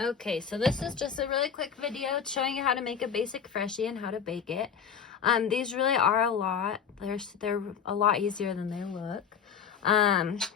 Okay, so this is just a really quick video showing you how to make a basic freshie and how to bake it. These really are a lot. They're a lot easier than they look.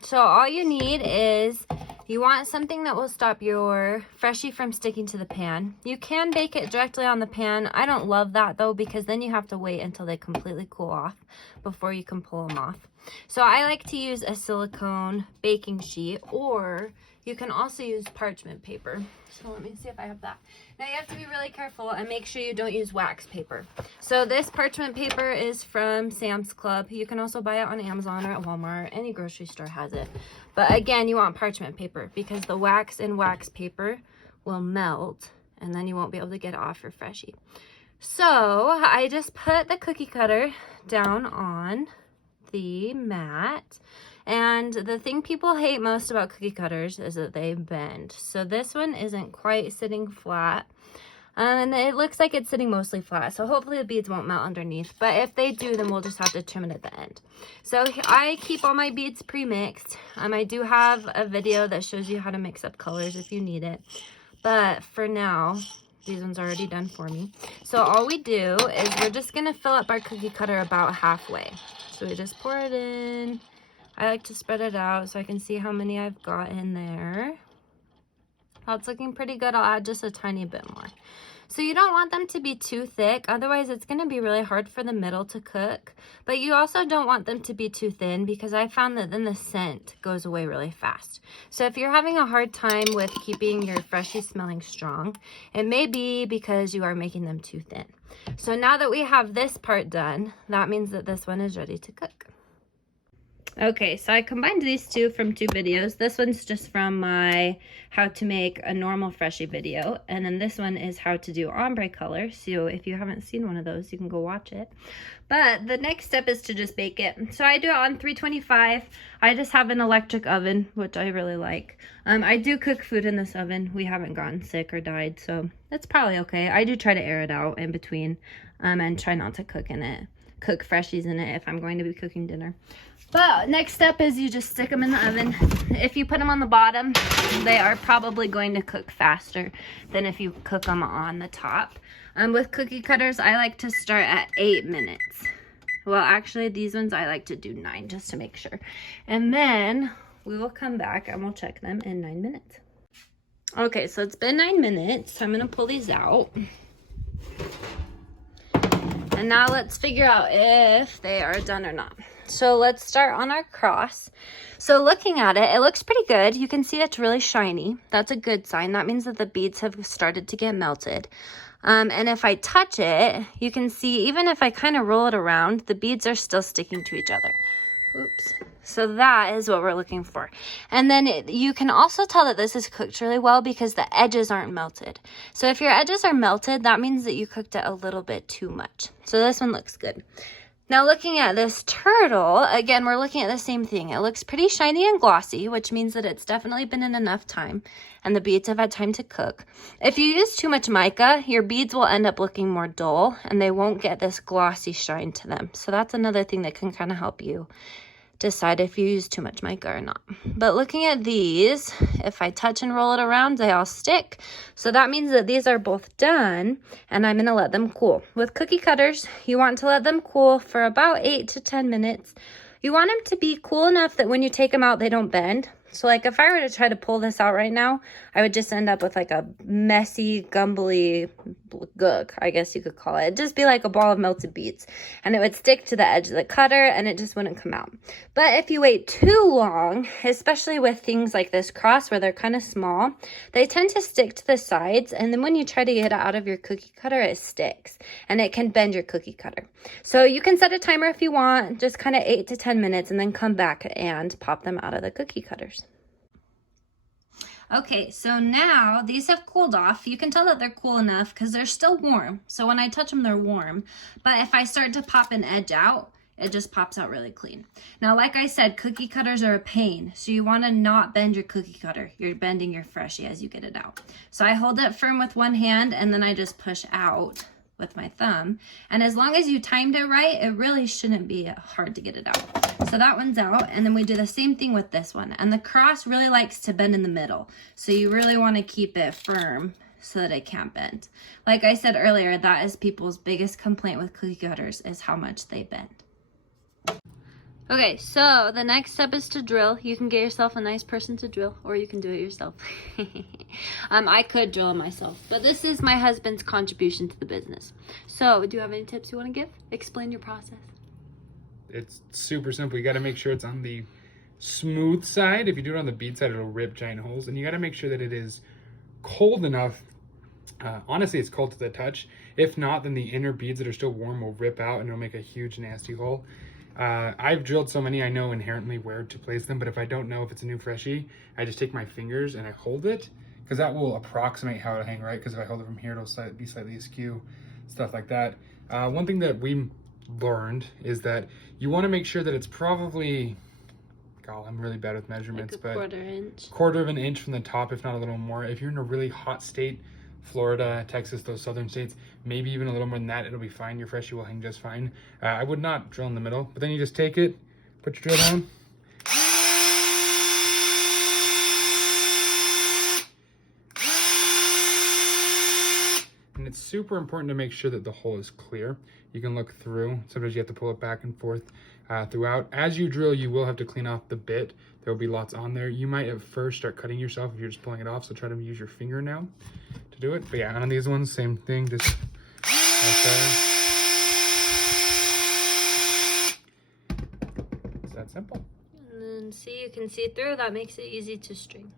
So all you need is you want something that will stop your freshie from sticking to the pan. You can bake it directly on the pan. I don't love that though, because then you have to wait until they completely cool off before you can pull them off. So I like to use a silicone baking sheet, or you can also use parchment paper. So let me see if I have that. Now you have to be really careful and make sure you don't use wax paper. So this parchment paper is from Sam's Club. You can also buy it on Amazon or at Walmart. Any grocery store has it. But again, you want parchment paper because the wax in wax paper will melt and then you won't be able to get it off your freshie. So I just put the cookie cutter down on the mat. And the thing people hate most about cookie cutters is that they bend. So this one isn't quite sitting flat. And it looks like it's sitting mostly flat. So hopefully the beads won't melt underneath. But if they do, then we'll just have to trim it at the end. So I keep all my beads pre-mixed. I do have a video that shows you how to mix up colors if you need it. But for now, these ones are already done for me. So all we do is we're just going to fill up our cookie cutter about halfway. So we just pour it in. I like to spread it out so I can see how many I've got in there. That's looking pretty good. I'll add just a tiny bit more. So you don't want them to be too thick, otherwise it's going to be really hard for the middle to cook. But you also don't want them to be too thin, because I found that then the scent goes away really fast. So if you're having a hard time with keeping your freshie smelling strong, it may be because you are making them too thin. So now that we have this part done, that means that this one is ready to cook. Okay, so I combined these two from two videos. This one's just from my how to make a normal freshie video, and then this one is how to do ombre color. So if you haven't seen one of those, you can go watch it. But the next step is to just bake it. So I do it on 325. I just have an electric oven, which I really like. I do cook food in this oven. We haven't gotten sick or died, so it's probably okay. I do try to air it out in between, and try not to cook freshies in it if I'm going to be cooking dinner. But next step is you just stick them in the oven. If you put them on the bottom, they are probably going to cook faster than if you cook them on the top. With cookie cutters, I like to start at 8 minutes. Well, actually, these ones I like to do 9 just to make sure. And then we will come back and we'll check them in 9 minutes. Okay, so it's been 9 minutes. So I'm going to pull these out. And now let's figure out if they are done or not. So let's start on our cross. So looking at it, it looks pretty good. You can see it's really shiny. That's a good sign. That means that the beads have started to get melted. And if I touch it, you can see even if I kind of roll it around, the beads are still sticking to each other. Oops. So that is what we're looking for. And then you can also tell that this is cooked really well because the edges aren't melted. So if your edges are melted, that means that you cooked it a little bit too much. So this one looks good. Now looking at this turtle, again, we're looking at the same thing. It looks pretty shiny and glossy, which means that it's definitely been in enough time and the beads have had time to cook. If you use too much mica, your beads will end up looking more dull and they won't get this glossy shine to them. So that's another thing that can kind of help you decide if you use too much mica or not. But looking at these, if I touch and roll it around, they all stick. So that means that these are both done and I'm gonna let them cool. With cookie cutters, you want to let them cool for about 8 to 10 minutes. You want them to be cool enough that when you take them out, they don't bend. So like if I were to try to pull this out right now, I would just end up with like a messy, gumbly gook, I guess you could call it. It'd just be like a ball of melted beads. And it would stick to the edge of the cutter and it just wouldn't come out. But if you wait too long, especially with things like this cross where they're kind of small, they tend to stick to the sides. And then when you try to get it out of your cookie cutter, it sticks. And it can bend your cookie cutter. So you can set a timer if you want, just kind of 8 to 10 minutes and then come back and pop them out of the cookie cutters. Okay, so now these have cooled off. You can tell that they're cool enough because they're still warm. So when I touch them, they're warm. But if I start to pop an edge out, it just pops out really clean. Now, like I said, cookie cutters are a pain. So you want to not bend your cookie cutter. You're bending your freshie as you get it out. So I hold it firm with one hand and then I just push out with my thumb. And as long as you timed it right, it really shouldn't be hard to get it out. So that one's out, and then we do the same thing with this one. And the cross really likes to bend in the middle. So you really want to keep it firm so that it can't bend. Like I said earlier, that is people's biggest complaint with cookie cutters, is how much they bend. Okay, so the next step is to drill. You can get yourself a nice person to drill, or you can do it yourself. I could drill myself, but this is my husband's contribution to the business. So, do you have any tips you want to give? Explain your process. It's super simple. You got to make sure it's on the smooth side. If you do it on the bead side, it'll rip giant holes. And you got to make sure that it is cold enough. Honestly, it's cold to the touch. If not, then the inner beads that are still warm will rip out and it'll make a huge nasty hole. I've drilled so many, I know inherently where to place them, but if I don't know if it's a new Freshie, I just take my fingers and I hold it, because that will approximate how it'll hang, right? Because if I hold it from here, it'll be slightly askew, stuff like that. One thing that we learned is that you want to make sure that it's probably, God, I'm really bad with measurements, like but quarter of an inch from the top, if not a little more. If you're in a really hot state, Florida, Texas, those southern states, maybe even a little more than that, it'll be fine. Your Freshie will hang just fine. I would not drill in the middle, but then you just take it, put your drill down. And it's super important to make sure that the hole is clear. You can look through. Sometimes you have to pull it back and forth throughout. As you drill, you will have to clean off the bit. There will be lots on there. You might at first start cutting yourself if you're just pulling it off, so try to use your finger now to do it. But yeah, on these ones, same thing, just okay. It's that simple. And then see, you can see through. That makes it easy to string.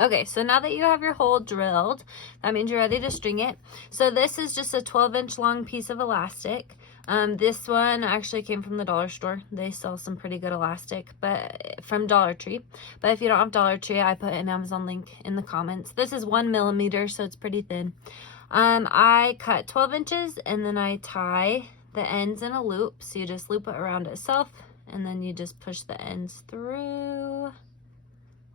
Okay, so now that you have your hole drilled, that means you're ready to string it. So this is just a 12-inch long piece of elastic. This one actually came from the dollar store. They sell some pretty good elastic, but from Dollar Tree. But if you don't have Dollar Tree, I put an Amazon link in the comments. This is 1 millimeter, so it's pretty thin. I cut 12 inches and then I tie the ends in a loop. So you just loop it around itself and then you just push the ends through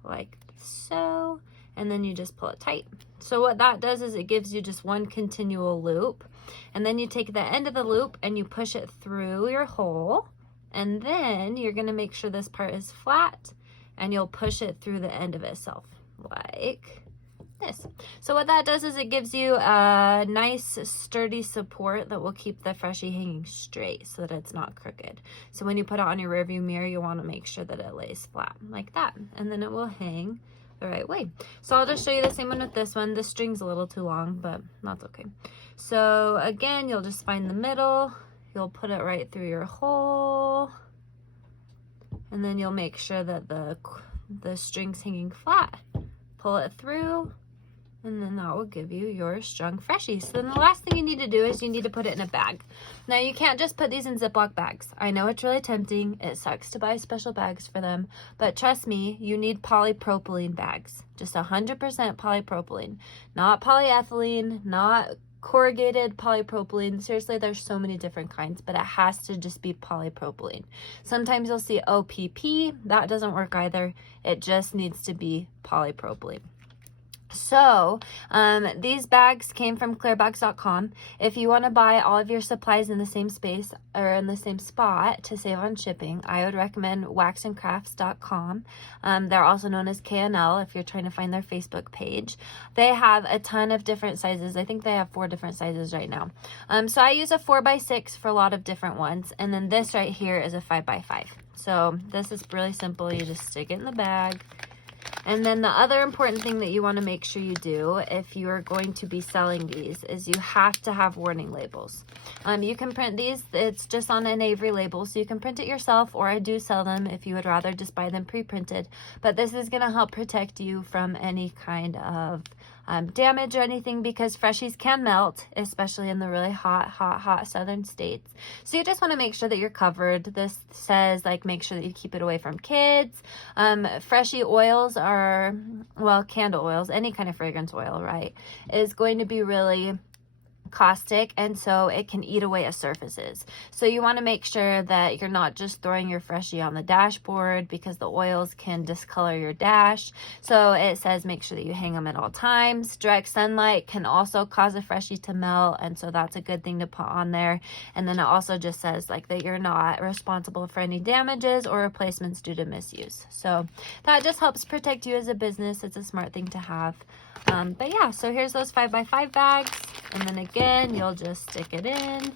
like so, and then you just pull it tight. So what that does is it gives you just one continual loop, and then you take the end of the loop and you push it through your hole, and then you're going to make sure this part is flat and you'll push it through the end of itself like this. So what that does is it gives you a nice sturdy support that will keep the Freshie hanging straight so that it's not crooked. So when you put it on your rearview mirror, you want to make sure that it lays flat like that, and then it will hang the right way. So I'll just show you the same one with this one. This string's a little too long, but that's okay. So again, you'll just find the middle, you'll put it right through your hole, and then you'll make sure that the string's hanging flat. Pull it through, and then that will give you your strung Freshie. So then the last thing you need to do is you need to put it in a bag. Now you can't just put these in Ziploc bags. I know it's really tempting. It sucks to buy special bags for them, but trust me, you need polypropylene bags. Just 100% polypropylene, not polyethylene, not corrugated polypropylene. Seriously, there's so many different kinds, but it has to just be polypropylene. Sometimes you'll see OPP. That doesn't work either. It just needs to be polypropylene. So these bags came from clearbags.com. If you want to buy all of your supplies in the same space or in the same spot to save on shipping, I would recommend waxandcrafts.com. They're also known as KNL if you're trying to find their Facebook page. They have a ton of different sizes. I think they have 4 different sizes right now. So I use a 4x6 for a lot of different ones, and then this right here is a 5x5. So this is really simple. You just stick it in the bag. And then the other important thing that you want to make sure you do if you are going to be selling these is you have to have warning labels. You can print these. It's just on an Avery label, so you can print it yourself, or I do sell them if you would rather just buy them pre-printed. But this is going to help protect you from any kind of damage or anything, because Freshies can melt, especially in the really hot southern states. So you just want to make sure that you're covered. This says, like, make sure that you keep it away from kids. Freshie oils are, well, candle oils, any kind of fragrance oil, right, is going to be really caustic, and so it can eat away at surfaces. So you want to make sure that you're not just throwing your Freshie on the dashboard, because the oils can discolor your dash. So it says make sure that you hang them at all times. Direct sunlight can also cause a Freshie to melt, and so that's a good thing to put on there. And then it also just says like that you're not responsible for any damages or replacements due to misuse. So that just helps protect you as a business. It's a smart thing to have. But yeah, so here's those 5x5 bags, and then again you'll just stick it in,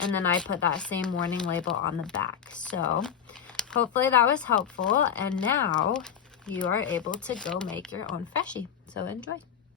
and then I put that same warning label on the back. So hopefully that was helpful, and now you are able to go make your own Freshie. So enjoy.